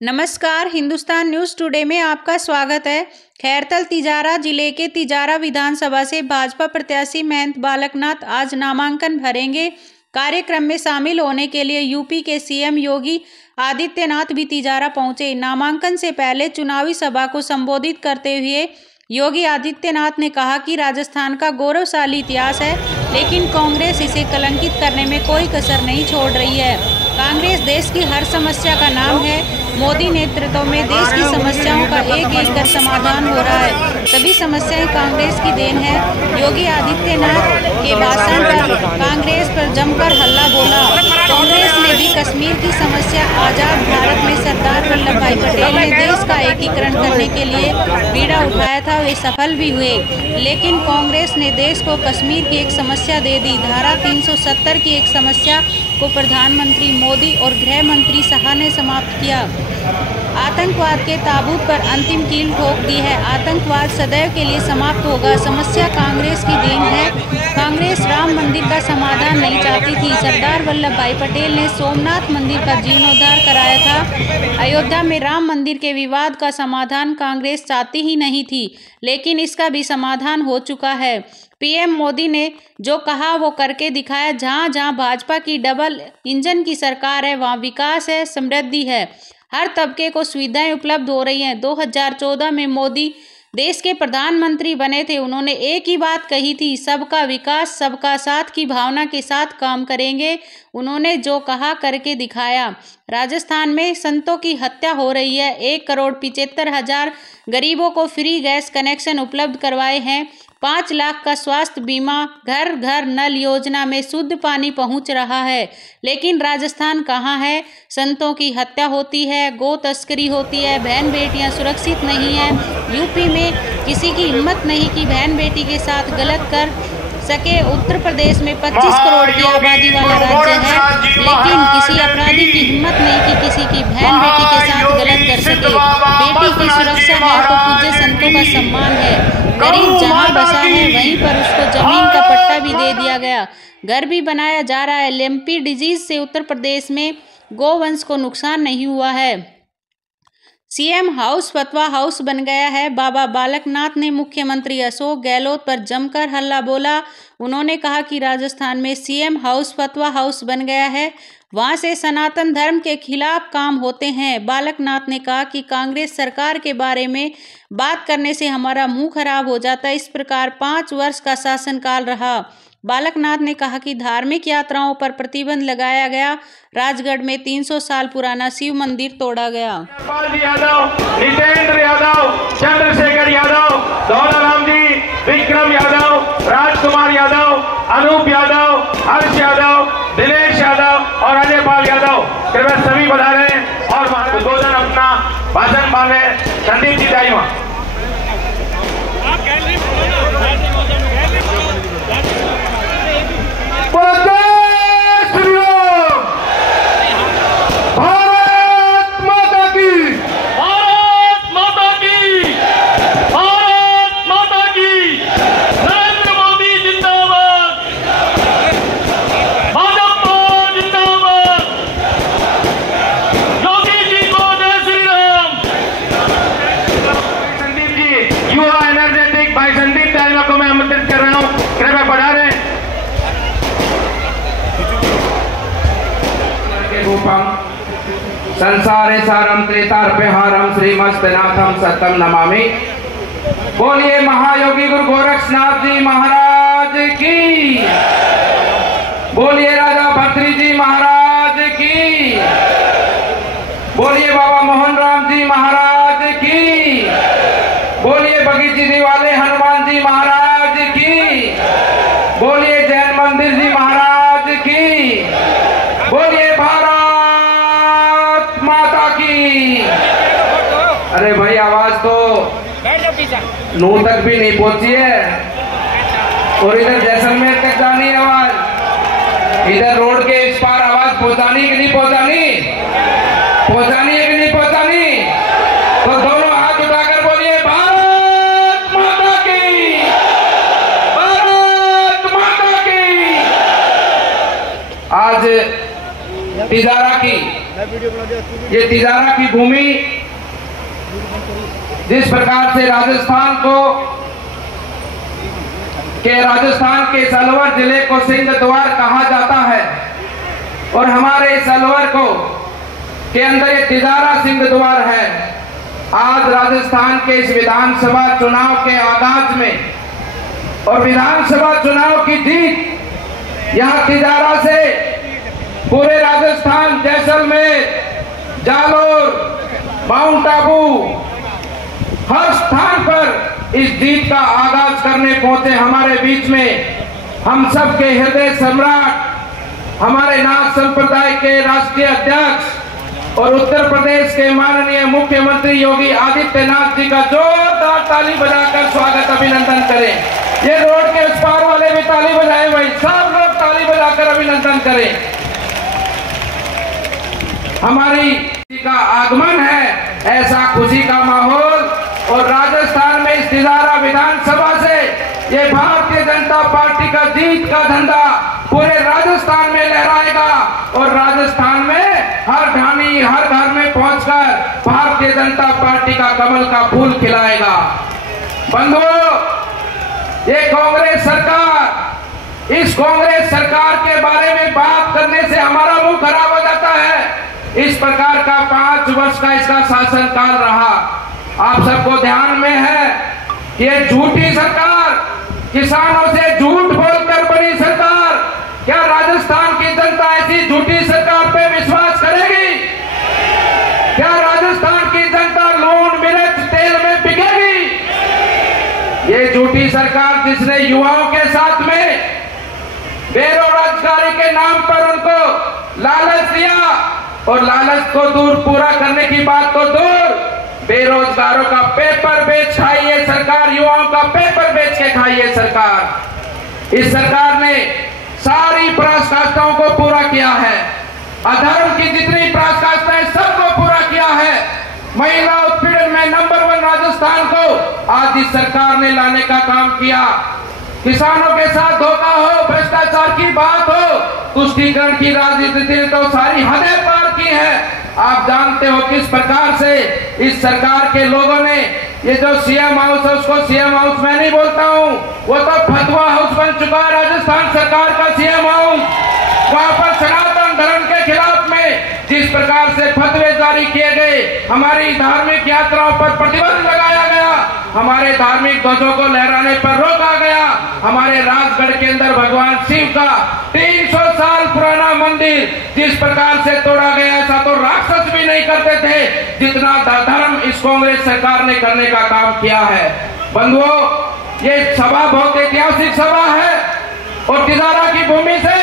नमस्कार, Hindustan news today में आपका स्वागत है। खैरथल तिजारा जिले के तिजारा विधानसभा से भाजपा प्रत्याशी महंत बालकनाथ आज नामांकन भरेंगे। कार्यक्रम में शामिल होने के लिए यूपी के सीएम योगी आदित्यनाथ भी तिजारा पहुंचे। नामांकन से पहले चुनावी सभा को संबोधित करते हुए योगी आदित्यनाथ ने कहा कि राजस्थान का गौरवशाली इतिहास है, लेकिन कांग्रेस इसे कलंकित करने में कोई कसर नहीं छोड़ रही है। कांग्रेस देश की हर समस्या का नाम है। मोदी नेतृत्व में देश की समस्याओं का एक एक कर समाधान हो रहा है। सभी समस्याएं कांग्रेस की देन है। योगी आदित्यनाथ के भाषण पर कांग्रेस पर जमकर हल्ला बोला। कांग्रेस ने भी कश्मीर की समस्या आजाद भारत में सरदार वल्लभ भाई पटेल ने देश का एकीकरण करने के लिए बीड़ा उठाया था, वे सफल भी हुए, लेकिन कांग्रेस ने देश को कश्मीर की एक समस्या दे दी। धारा 370 की एक समस्या को प्रधानमंत्री मोदी और गृह मंत्री शाह ने समाप्त किया। आतंकवाद के ताबूत पर अंतिम कील ठोक दी है। आतंकवाद सदैव के लिए समाप्त होगा। समस्या कांग्रेस की देन है। कांग्रेस राम मंदिर का समाधान नहीं चाहती थी। सरदार वल्लभ भाई पटेल ने सोमनाथ मंदिर का जीर्णोद्धार कराया था। अयोध्या में राम मंदिर के विवाद का समाधान कांग्रेस चाहती ही नहीं थी, लेकिन इसका भी समाधान हो चुका है। पीएम मोदी ने जो कहा वो करके दिखाया। जहां जहां भाजपा की डबल इंजन की सरकार है, वहां विकास है, समृद्धि है, हर तबके को सुविधाएं उपलब्ध हो रही हैं। 2014 में मोदी देश के प्रधानमंत्री बने थे। उन्होंने एक ही बात कही थी, सबका विकास सबका साथ की भावना के साथ काम करेंगे। उन्होंने जो कहा करके दिखाया। राजस्थान में संतों की हत्या हो रही है। 1,75,00,000 गरीबों को फ्री गैस कनेक्शन उपलब्ध करवाए हैं। 5 लाख का स्वास्थ्य बीमा, घर घर नल योजना में शुद्ध पानी पहुंच रहा है। लेकिन राजस्थान कहाँ है? संतों की हत्या होती है, गो तस्करी होती है, बहन बेटियां सुरक्षित नहीं हैं। यूपी में किसी की हिम्मत नहीं कि बहन बेटी के साथ गलत कर सके। उत्तर प्रदेश में 25 करोड़ की आबादी वाला राज्य है, लेकिन किसी अपराधी की हिम्मत नहीं कि किसी की बहन बेटी के साथ गलत कर सके। बेटी की सुरक्षा है तो पूज्य संतों का सम्मान है। गरीब जहां बसा है वहीं पर उसको जमीन का पट्टा भी दे दिया गया, घर भी बनाया जा रहा है। लैंपी डिजीज से उत्तर प्रदेश में गोवंश को नुकसान नहीं हुआ है। सीएम हाउस फतवा हाउस बन गया है। बाबा बालकनाथ ने मुख्यमंत्री अशोक गहलोत पर जमकर हल्ला बोला। उन्होंने कहा कि राजस्थान में सीएम हाउस फतवा हाउस बन गया है, वहां से सनातन धर्म के खिलाफ काम होते हैं। बालकनाथ ने कहा कि कांग्रेस सरकार के बारे में बात करने से हमारा मुंह खराब हो जाता है। इस प्रकार 5 वर्ष का शासनकाल रहा। बालकनाथ ने कहा कि धार्मिक यात्राओं पर प्रतिबंध लगाया गया। राजगढ़ में 300 साल पुराना शिव मंदिर तोड़ा गया। यादव, नितेंद्र यादव, चंद्रशेखर यादव, दौलाराम जी, विक्रम यादव, राजकुमार यादव, अनूप यादव, हर्ष यादव, दिनेश यादव और अजय पाल यादव, कृपया सभी बता रहे हैं और उद्बोधन अपना भाषण मांगे। संदीप जी दाइमा। संसारे सारम त्रेतार्भ्यहारम श्रीमस्तनाथम सतम नमामि। बोलिए महायोगी गुरु गोरक्षनाथ जी महाराज की। बोलिए राजा भद्री जी महाराज की। बोलिए बाबा मोहन राम जी महाराज की। बोलिए बगीची वाले हनुमान जी महाराज की। बोलिए जैन मंदिर जी महाराज की। बोलिए भारत माता की। अरे भाई आवाज तो नू तक भी नहीं पहुंची है और इधर जैसलमेर तक जानी है आवाज। इधर रोड के इस पार आवाज पहुंचानी कि नहीं पहुंचानी? पहुंचानी है कि नहीं पहुंचानी? तो दोनों हाथ उठाकर बोलिए भारत माता की। भारत माता की। आज तिजारा की ये तिजारा की भूमि जिस प्रकार से राजस्थान के सलवर जिले को सिंह द्वार कहा जाता है और हमारे इस अलवर को के अंदर ये तिजारा सिंह द्वार है। आज राजस्थान के इस विधानसभा चुनाव के आगाज में और विधानसभा चुनाव की जीत यहाँ तिजारा से पूरे राजस्थान, जैसलमेर, जालोर, माउंट आबू, हर स्थान पर इस जीत का आगाज करने पहुंचे हमारे बीच में हम सब के हृदय सम्राट, हमारे नाथ संप्रदाय के राष्ट्रीय अध्यक्ष और उत्तर प्रदेश के माननीय मुख्यमंत्री योगी आदित्यनाथ जी का जोरदार ताली बजाकर स्वागत अभिनंदन करें। ये रोड के उस पार वाले भी ताली बजाए भाई, सब लोग ताली बजाकर अभिनंदन करें। हमारी का आगमन है, ऐसा खुशी का माहौल। और राजस्थान में इस तिजारा विधानसभा से ये भारतीय जनता पार्टी का जीत का धंधा पूरे राजस्थान में लहराएगा और राजस्थान में हर ढाणी, हर घर में पहुंचकर भारतीय जनता पार्टी का कमल का फूल खिलाएगा। बंधुओं, ये कांग्रेस सरकार, इस कांग्रेस सरकार के बारे में बात करने से हमारा मुंह खराब हो जाता है। इस प्रकार का 5 वर्ष का इसका शासनकाल रहा। आप सबको ध्यान में है कि ये झूठी सरकार, किसानों से झूठ बोलकर बनी सरकार, क्या राजस्थान की जनता ऐसी झूठी सरकार पे विश्वास करेगी? क्या राजस्थान की जनता लूण मिर्च तेल में बिकेगी? ये झूठी सरकार जिसने युवाओं के साथ में बेरोजगारी के नाम पर उनको लालच दिया और लालच को दूर पूरा करने की बात तो दूर, बेरोजगारों का पेपर बेच खाई ये सरकार, युवाओं का पेपर बेच के खाई ये सरकार। इस सरकार ने सारी पराकाष्ठाओं को पूरा किया है, अधर्म की जितनी पराकाष्ठाएं सबको पूरा किया है। महिला उत्पीड़न में नंबर 1 राजस्थान को आज इस सरकार ने लाने का काम किया। किसानों के साथ धोखा हो, भ्रष्टाचार की बात हो, तुष्टीकरण की राजनीति ने तो सारी हदें पार की है। आप जानते हो किस प्रकार से इस सरकार के लोगों ने ये जो सीएम हाउस है उसको सीएम हाउस मैं नहीं बोलता हूँ, वो तो फतवा हाउस बन चुका है राजस्थान सरकार का सीएम हाउस। वहां पर सनातन धर्म के खिलाफ में जिस प्रकार से फतवे जारी किए गए, हमारी धार्मिक यात्राओं पर प्रतिबंध लगाया गया, हमारे धार्मिक ध्वजों को लहराने पर रोका गया, हमारे राजगढ़ के अंदर भगवान शिव का 300 साल पुराना मंदिर जिस प्रकार से तोड़ा गया, ऐसा तो राक्षस भी नहीं करते थे जितना धर्म इस कांग्रेस सरकार ने करने का काम किया है। बंधुओं, ये सभा बहुत ऐतिहासिक सभा है और तिजारा की भूमि से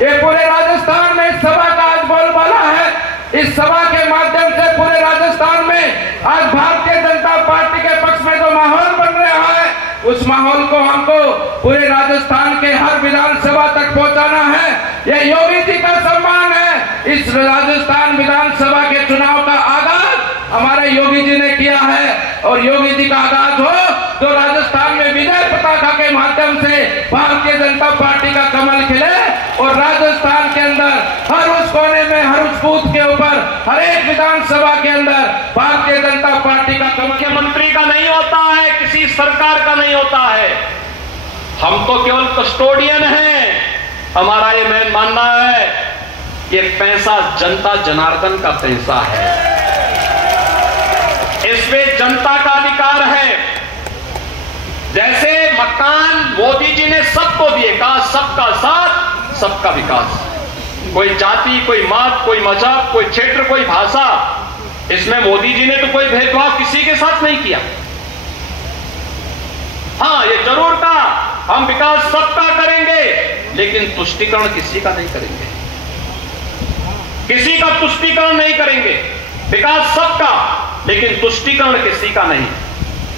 ये पूरे राजस्थान में इस सभा का आज बोलबाला है। इस सभा के माध्यम से पूरे राजस्थान में आज भारतीय जनता पार्टी के पक्ष में जो माहौल बन रहा है, उस माहौल को हमको पूरे राजस्थान के हर विधानसभा तक पहुंचाना है। ये योगी जी का सम्मान है। इस राजस्थान विधानसभा के चुनाव का आगाज हमारे योगी जी ने किया है और योगी जी का आगाज हो तो राजस्थान में विजय पताका के माध्यम से भारतीय जनता पार्टी का कमल खिले और राजस्थान के अंदर हर उस कोने में, हर उस बूथ के ऊपर, हर एक विधानसभा के अंदर भारतीय जनता पार्टी का कमल। मुख्यमंत्री का नहीं होता है, किसी सरकार का नहीं होता है, हम तो केवल कस्टोडियन हैं। हमारा ये मानना है ये पैसा जनता जनार्दन का पैसा है, इसमें जनता का अधिकार है। जैसे मकान मोदी जी ने सबको दिए, कहा सबका साथ सबका विकास, कोई जाति, कोई मत, कोई मजहब, कोई क्षेत्र, कोई भाषा, इसमें मोदी जी ने तो कोई भेदभाव किसी के साथ नहीं किया। हाँ, ये जरूर कहा हम विकास सबका करेंगे लेकिन तुष्टीकरण किसी का नहीं करेंगे, किसी का तुष्टीकरण नहीं करेंगे। विकास सबका लेकिन तुष्टीकरण किसी का नहीं।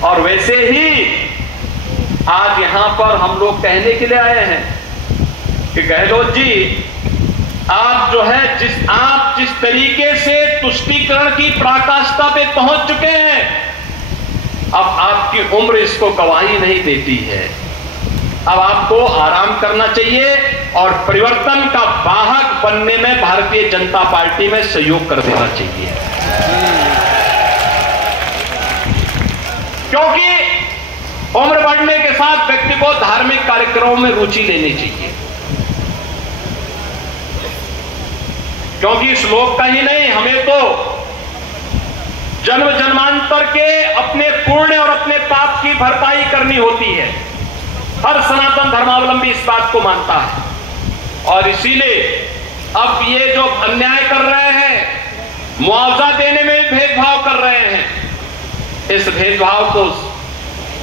और वैसे ही आज यहां पर हम लोग कहने के लिए आए हैं कि गहलोत जी, आप जो है आप जिस तरीके से तुष्टीकरण की पराकाष्ठा पे पहुंच चुके हैं, अब आपकी उम्र इसको गवाही नहीं देती है। अब आपको आराम करना चाहिए और परिवर्तन का वाहक बनने में भारतीय जनता पार्टी में सहयोग कर देना चाहिए, क्योंकि उम्र बढ़ने के साथ व्यक्ति को धार्मिक कार्यक्रमों में रुचि लेनी चाहिए, क्योंकि इस लोक का ही नहीं, हमें तो जन्म जन्मांतर के अपने पुण्य और अपने पाप की भरपाई करनी होती है। हर सनातन धर्मावलंबी इस बात को मानता है, और इसीलिए अब ये जो अन्याय कर रहे हैं, मुआवजा देने में भेदभाव कर रहे हैं, इस भेदभाव को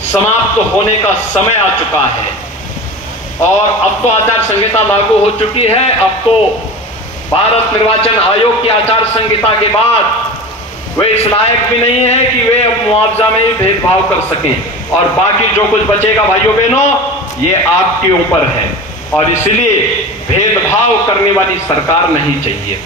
समाप्त होने का समय आ चुका है। और अब तो आचार संहिता लागू हो चुकी है। अब तो भारत निर्वाचन आयोग की आचार संहिता के बाद वे इस लायक भी नहीं है कि वे अब मुआवजा में ही भेदभाव कर सकें, और बाकी जो कुछ बचेगा भाइयों बहनों, ये आपके ऊपर है, और इसलिए भेदभाव करने वाली सरकार नहीं चाहिए।